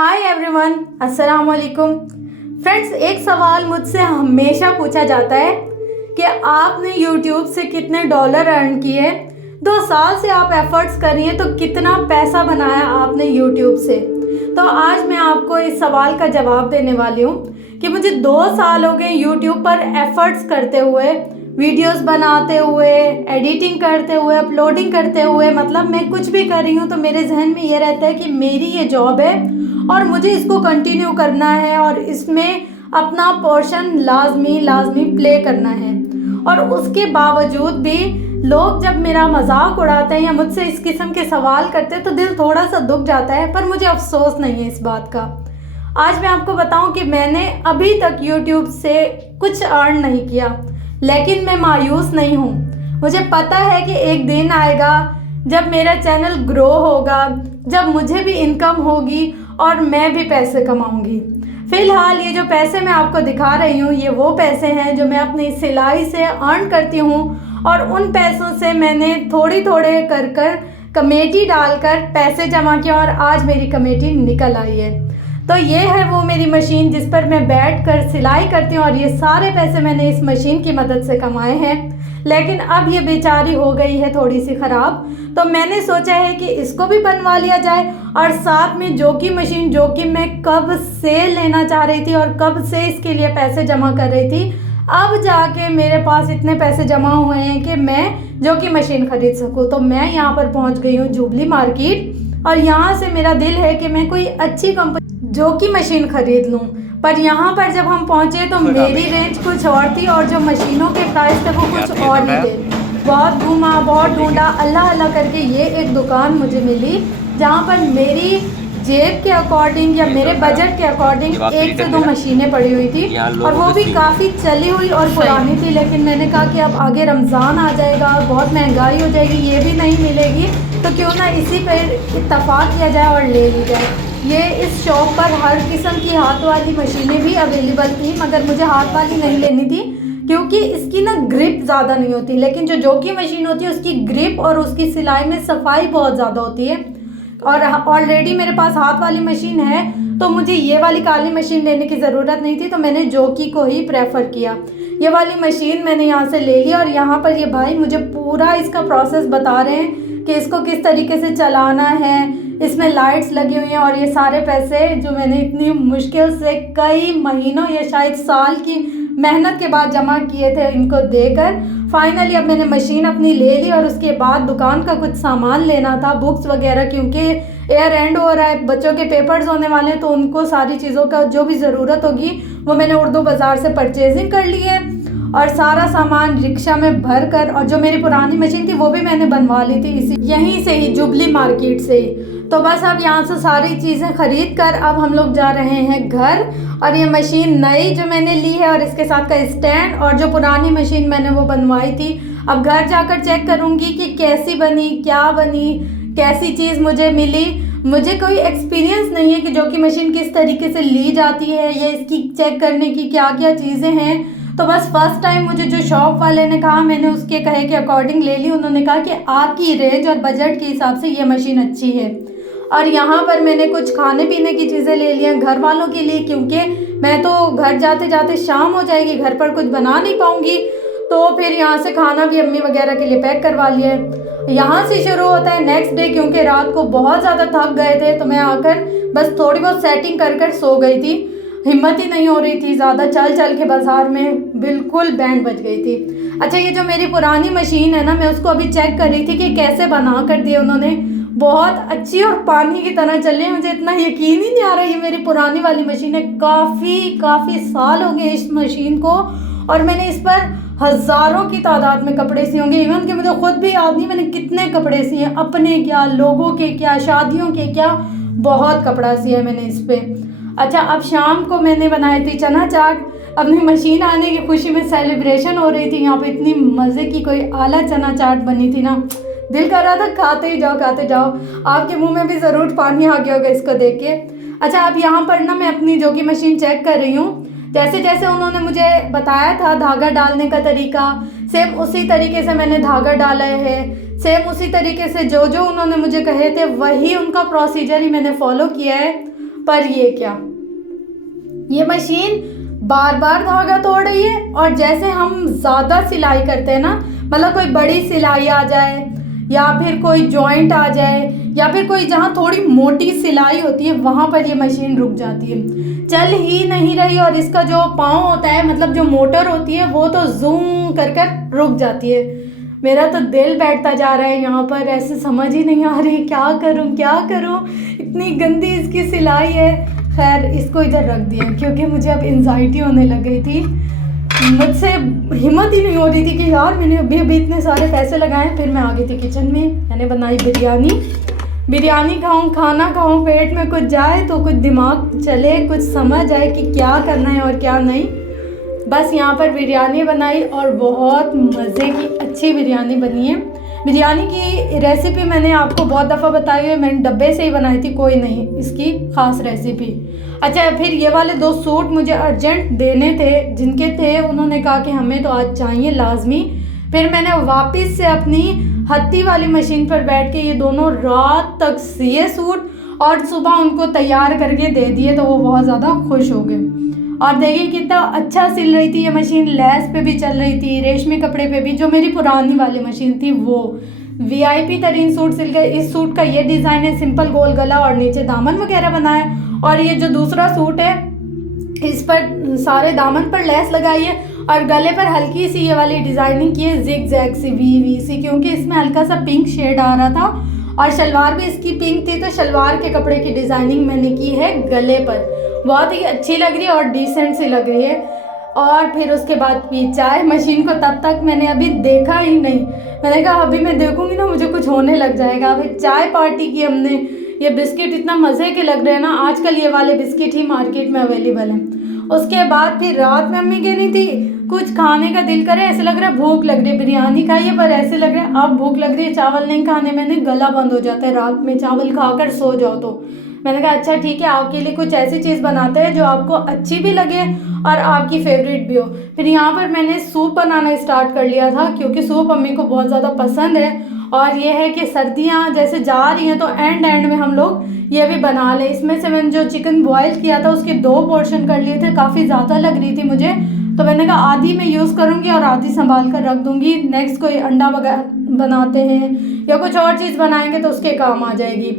Hi everyone, अस्सलाम वालेकुम। Friends, एक सवाल मुझसे हमेशा पूछा जाता है कि आपने यूट्यूब से कितने डॉलर अर्न किए। 2 साल से आप एफर्ट्स कर रही हैं, तो कितना पैसा बनाया आपने यूट्यूब से। तो आज मैं आपको इस सवाल का जवाब देने वाली हूँ कि मुझे 2 साल हो गए यूट्यूब पर एफर्ट्स करते हुए, वीडियोस बनाते हुए, एडिटिंग करते हुए, अपलोडिंग करते हुए। मतलब मैं कुछ भी कर रही हूँ तो मेरे जहन में ये रहता है कि मेरी ये जॉब है और मुझे इसको कंटिन्यू करना है और इसमें अपना पोर्शन लाजमी प्ले करना है। और उसके बावजूद भी लोग जब मेरा मजाक उड़ाते हैं या मुझसे इस किस्म के सवाल करते हैं तो दिल थोड़ा सा दुख जाता है, पर मुझे अफसोस नहीं है इस बात का। आज मैं आपको बताऊं कि मैंने अभी तक यूट्यूब से कुछ अर्न नहीं किया, लेकिन मैं मायूस नहीं हूँ। मुझे पता है कि एक दिन आएगा जब मेरा चैनल ग्रो होगा, जब मुझे भी इनकम होगी और मैं भी पैसे कमाऊंगी। फ़िलहाल ये जो पैसे मैं आपको दिखा रही हूँ, ये वो पैसे हैं जो मैं अपनी सिलाई से अर्न करती हूँ। और उन पैसों से मैंने थोड़े कर कमेटी डालकर पैसे जमा किए और आज मेरी कमेटी निकल आई है। तो ये है वो मेरी मशीन जिस पर मैं बैठकर सिलाई करती हूँ और ये सारे पैसे मैंने इस मशीन की मदद से कमाए हैं। लेकिन अब ये बेचारी हो गई है थोड़ी सी ख़राब, तो मैंने सोचा है कि इसको भी बनवा लिया जाए। और साथ में जो कि मशीन, जो कि मैं कब से लेना चाह रही थी और कब से इसके लिए पैसे जमा कर रही थी, अब जाके मेरे पास इतने पैसे जमा हुए हैं कि मैं जो कि मशीन ख़रीद सकूँ। तो मैं यहाँ पर पहुँच गई हूँ जुबली मार्केट, और यहाँ से मेरा दिल है कि मैं कोई अच्छी कंपनी जो कि मशीन ख़रीद लूँ। पर यहाँ पर जब हम पहुँचे तो मेरी रेंज कुछ और थी और जो मशीनों के प्राइस थे वो कुछ और ही थे। बहुत घूमा, बहुत ढूंढा, अल्लाह करके ये एक दुकान मुझे मिली जहाँ पर मेरी जेब के अकॉर्डिंग या मेरे बजट के अकॉर्डिंग 1 से 2 मशीनें पड़ी हुई थी, और वो भी काफ़ी चली हुई और पुरानी थी। लेकिन मैंने कहा कि अब आगे रमज़ान आ जाएगा और बहुत महंगाई हो जाएगी, ये भी नहीं मिलेगी, तो क्यों ना इसी पर इत्तफाक किया जाए और ले ली जाए। ये इस शॉप पर हर किस्म की हाथ वाली मशीनें भी अवेलेबल थी, मगर मुझे हाथ वाली नहीं लेनी थी क्योंकि इसकी ना ग्रिप ज़्यादा नहीं होती। लेकिन जो की मशीन होती है उसकी ग्रिप और उसकी सिलाई में सफाई बहुत ज़्यादा होती है। और ऑलरेडी मेरे पास हाथ वाली मशीन है, तो मुझे ये वाली काली मशीन लेने की ज़रूरत नहीं थी, तो मैंने जोकी को ही प्रेफर किया। ये वाली मशीन मैंने यहाँ से ले ली और यहाँ पर ये भाई मुझे पूरा इसका प्रोसेस बता रहे हैं कि इसको किस तरीके से चलाना है। इसमें लाइट्स लगी हुई हैं और ये सारे पैसे जो मैंने इतनी मुश्किल से कई महीनों या शायद साल की मेहनत के बाद जमा किए थे, इनको देकर फाइनली अब मैंने मशीन अपनी ले ली। और उसके बाद दुकान का कुछ सामान लेना था, बुक्स वगैरह, क्योंकि ईयर एंड हो रहा है, बच्चों के पेपर्स होने वाले हैं, तो उनको सारी चीज़ों का जो भी ज़रूरत होगी वो मैंने उर्दू बाज़ार से परचेजिंग कर ली है। और सारा सामान रिक्शा में भर कर, और जो मेरी पुरानी मशीन थी वो भी मैंने बनवा ली थी यहीं से ही, जुबली मार्केट से ही। तो बस अब यहाँ से सारी चीज़ें ख़रीद कर अब हम लोग जा रहे हैं घर। और ये मशीन नई जो मैंने ली है और इसके साथ का स्टैंड, और जो पुरानी मशीन मैंने वो बनवाई थी, अब घर जाकर चेक करूँगी कि कैसी बनी, क्या बनी, कैसी चीज़ मुझे मिली। मुझे कोई एक्सपीरियंस नहीं है कि जो कि मशीन किस तरीके से ली जाती है या इसकी चेक करने की क्या क्या चीज़ें हैं। तो बस फर्स्ट टाइम मुझे जो शॉप वाले ने कहा, मैंने उसके कहे के अकॉर्डिंग ले ली। उन्होंने कहा कि आपकी रेंज और बजट के हिसाब से ये मशीन अच्छी है। और यहाँ पर मैंने कुछ खाने पीने की चीज़ें ले ली हैं घर वालों के लिए, क्योंकि मैं तो घर जाते जाते शाम हो जाएगी, घर पर कुछ बना नहीं पाऊँगी। तो फिर यहाँ से खाना भी अम्मी वगैरह के लिए पैक करवा लिया है। यहाँ से शुरू होता है नेक्स्ट डे, क्योंकि रात को बहुत ज़्यादा थक गए थे, तो मैं आकर बस थोड़ी बहुत सेटिंग कर सो गई थी। हिम्मत ही नहीं हो रही थी, ज़्यादा चल के बाज़ार में बिल्कुल बैंड बज गई थी। अच्छा, ये जो मेरी पुरानी मशीन है ना, मैं उसको अभी चेक कर रही थी कि कैसे बना कर दिए उन्होंने। बहुत अच्छी और पानी की तरह चल रही है, मुझे इतना यकीन ही नहीं आ रहा ये मेरी पुरानी वाली मशीन है। काफ़ी साल हो गए इस मशीन को, और मैंने इस पर हज़ारों की तादाद में कपड़े सिए होंगे। इवन कि मुझे खुद भी याद नहीं मैंने कितने कपड़े सिए, अपने क्या, लोगों के क्या, शादियों के क्या, बहुत कपड़ा सिया मैंने इस पर। अच्छा, अब शाम को मैंने बनाई थी चना चाट। अपनी मशीन आने की खुशी में सेलिब्रेशन हो रही थी। यहाँ पे इतनी मज़े की कोई आला चना चाट बनी थी ना, दिल कर रहा था खाते ही जाओ। आपके मुंह में भी ज़रूर पानी आ गया होगा इसको देख के। अच्छा, अब यहाँ पर ना मैं अपनी जो की मशीन चेक कर रही हूँ। जैसे जैसे उन्होंने मुझे बताया था धागा डालने का तरीका, सेम उसी तरीके से मैंने धागा डाला है। सेम उसी तरीके से जो उन्होंने मुझे कहे थे वही उनका प्रोसीजर ही मैंने फॉलो किया है। पर ये क्या, ये मशीन बार बार धागा तोड़ रही है। और जैसे हम ज़्यादा सिलाई करते हैं ना, मतलब कोई बड़ी सिलाई आ जाए या फिर कोई जॉइंट आ जाए या फिर कोई जहाँ थोड़ी मोटी सिलाई होती है वहाँ पर ये मशीन रुक जाती है, चल ही नहीं रही। और इसका जो पाँव होता है, मतलब जो मोटर होती है, वो तो जूम कर कर रुक जाती है। मेरा तो दिल बैठता जा रहा है यहाँ पर, ऐसे समझ ही नहीं आ रही क्या करूँ क्या करूँ, इतनी गंदी इसकी सिलाई है। खैर इसको इधर रख दिया क्योंकि मुझे अब एंजाइटी होने लग गई थी, मुझसे हिम्मत ही नहीं हो रही थी कि यार मैंने अभी अभी इतने सारे पैसे लगाए। फिर मैं आ गई थी किचन में, मैंने बनाई बिरयानी खाऊं, खाना खाऊं, पेट में कुछ जाए तो कुछ दिमाग चले, कुछ समझ आए कि क्या करना है और क्या नहीं। बस यहाँ पर बिरयानी बनाई और बहुत मज़े की अच्छी बिरयानी बनी है। बिरयानी की रेसिपी मैंने आपको बहुत दफ़ा बताई है, मैंने डब्बे से ही बनाई थी, कोई नहीं इसकी ख़ास रेसिपी। अच्छा, फिर ये वाले 2 सूट मुझे अर्जेंट देने थे, जिनके थे उन्होंने कहा कि हमें तो आज चाहिए लाजमी। फिर मैंने वापस से अपनी हत्ती वाली मशीन पर बैठ के ये दोनों रात तक सिए सूट और सुबह उनको तैयार करके दे दिए, तो वो बहुत ज़्यादा खुश हो गए। और देखिए कितना अच्छा सिल रही थी ये मशीन, लेस पे भी चल रही थी, रेशमी कपड़े पे भी। जो मेरी पुरानी वाली मशीन थी वो VIP तरीन सूट सिल गए। इस सूट का ये डिज़ाइन है, सिंपल गोल गला और नीचे दामन वगैरह बनाया। और ये जो दूसरा सूट है इस पर सारे दामन पर लेस लगाई है और गले पर हल्की सी ये वाली डिज़ाइनिंग की है, जिग जैग सी वी सी, क्योंकि इसमें हल्का सा पिंक शेड आ रहा था और शलवार भी इसकी पिंक थी, तो शलवार के कपड़े की डिज़ाइनिंग मैंने की है गले पर। बहुत ही अच्छी लग रही है और डिसेंट सी लग रही है। और फिर उसके बाद पी चाय। मशीन को तब तक मैंने अभी देखा ही नहीं, मैंने कहा अभी मैं देखूंगी ना मुझे कुछ होने लग जाएगा। फिर चाय पार्टी की हमने। ये बिस्किट इतना मज़े के लग रहे हैं ना, आजकल ये वाले बिस्किट ही मार्केट में अवेलेबल हैं। उसके बाद फिर रात में अम्मी कह रही थी कुछ खाने का दिल करे, ऐसे लग रहा है भूख लग रही है, बिरयानी खाइए, पर ऐसे लग रहा है अब भूख लग रही है, चावल नहीं खाने, मैंने गला बंद हो जाता है रात में चावल खाकर सो जाओ। तो मैंने कहा अच्छा ठीक है, आपके लिए कुछ ऐसी चीज़ बनाते हैं जो आपको अच्छी भी लगे और आपकी फेवरेट भी हो। फिर यहाँ पर मैंने सूप बनाना स्टार्ट कर लिया था, क्योंकि सूप अम्मी को बहुत ज़्यादा पसंद है। और ये है कि सर्दियाँ जैसे जा रही हैं तो एंड में हम लोग ये भी बना लें। इसमें से मैंने जो चिकन बॉयल किया था उसके 2 पोर्शन कर लिए थे, काफ़ी ज़्यादा लग रही थी मुझे, तो मैंने कहा आधी मैं यूज़ करूँगी और आधी संभाल कर रख दूँगी, नेक्स्ट कोई अंडा वगैरह बनाते हैं या कुछ और चीज़ बनाएंगे तो उसके काम आ जाएगी।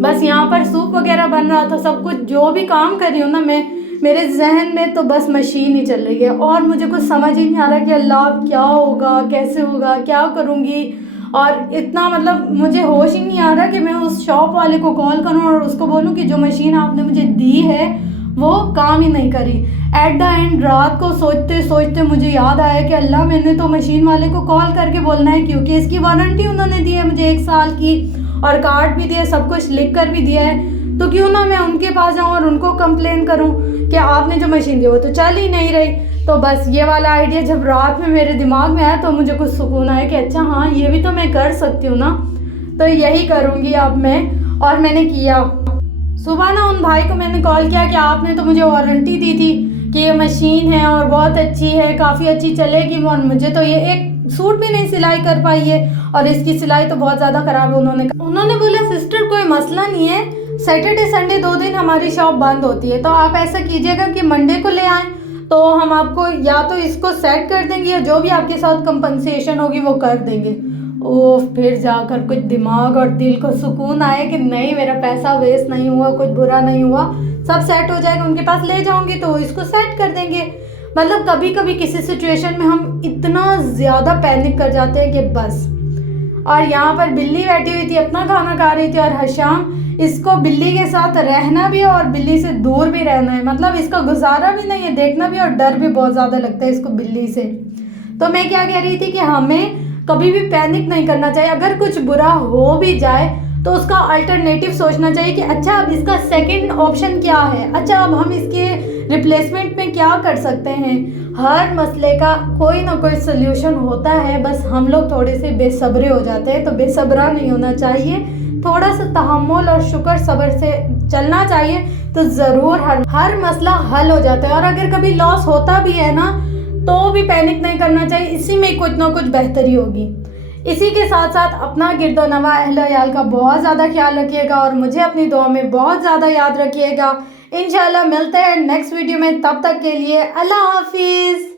बस यहाँ पर सूप वगैरह बन रहा था, सब कुछ जो भी काम कर रही हूँ ना मैं, मेरे जहन में तो बस मशीन ही चल रही है और मुझे कुछ समझ ही नहीं आ रहा कि अल्लाह क्या होगा, कैसे होगा, क्या करूँगी। और इतना मतलब मुझे होश ही नहीं आ रहा कि मैं उस शॉप वाले को कॉल करूं और उसको बोलूं कि जो मशीन आपने मुझे दी है वो काम ही नहीं करी। एट द एंड रात को सोचते सोचते मुझे याद आया कि अल्लाह मैंने तो मशीन वाले को कॉल करके बोलना है, क्योंकि इसकी वारंटी उन्होंने दी है मुझे 1 साल की और कार्ड भी दिया, सब कुछ लिख कर भी दिया है, तो क्यों ना मैं उनके पास जाऊँ और उनको कंप्लेन करूँ कि आपने जो मशीन दी वो तो चल ही नहीं रही। तो बस ये वाला आइडिया जब रात में मेरे दिमाग में आया तो मुझे कुछ सुकून आया कि अच्छा हाँ ये भी तो मैं कर सकती हूँ ना, तो यही करूँगी अब मैं। और मैंने किया। सुबह ना उन भाई को मैंने कॉल किया कि आपने तो मुझे वारंटी दी थी कि ये मशीन है और बहुत अच्छी है, काफ़ी अच्छी चलेगी, और मुझे तो ये एक सूट भी नहीं सिलाई कर पाई है और इसकी सिलाई तो बहुत ज़्यादा ख़राब है। उन्होंने बोला सिस्टर कोई मसला नहीं है, सैटरडे संडे 2 दिन हमारी शॉप बंद होती है, तो आप ऐसा कीजिएगा कि मंडे को ले आएँ, तो हम आपको या तो इसको सेट कर देंगे या जो भी आपके साथ कंपनसेशन होगी वो कर देंगे। ओ फिर जाकर कुछ दिमाग और दिल को सुकून आया कि नहीं मेरा पैसा वेस्ट नहीं हुआ, कुछ बुरा नहीं हुआ, सब सेट हो जाएगा, उनके पास ले जाऊंगी तो इसको सेट कर देंगे। मतलब कभी कभी किसी सिचुएशन में हम इतना ज़्यादा पैनिक कर जाते हैं कि बस। और यहाँ पर बिल्ली बैठी हुई थी, अपना खाना खा रही थी, और हशाम इसको बिल्ली के साथ रहना भी है और बिल्ली से दूर भी रहना है, मतलब इसका गुजारा भी नहीं है, देखना भी, और डर भी बहुत ज़्यादा लगता है इसको बिल्ली से। तो मैं क्या कह रही थी कि हमें कभी भी पैनिक नहीं करना चाहिए, अगर कुछ बुरा हो भी जाए तो उसका अल्टरनेटिव सोचना चाहिए कि अच्छा अब इसका सेकंड ऑप्शन क्या है, अच्छा अब हम इसके रिप्लेसमेंट में क्या कर सकते हैं। हर मसले का कोई ना कोई सल्यूशन होता है, बस हम लोग थोड़े से बेसब्रे हो जाते हैं, तो बेसब्रा नहीं होना चाहिए, थोड़ा सा तहम्मुल और शुक्र सब्र से चलना चाहिए, तो ज़रूर हर मसला हल हो जाता है। और अगर कभी लॉस होता भी है ना तो भी पैनिक नहीं करना चाहिए, इसी में कुछ ना कुछ बेहतरी होगी। इसी के साथ साथ अपना गिरदोनवा अहल-ओ-याल का बहुत ज़्यादा ख्याल रखिएगा और मुझे अपनी दुआ में बहुत ज़्यादा याद रखिएगा। इंशाल्लाह मिलते हैं नेक्स्ट वीडियो में, तब तक के लिए अल्लाह हाफिज़।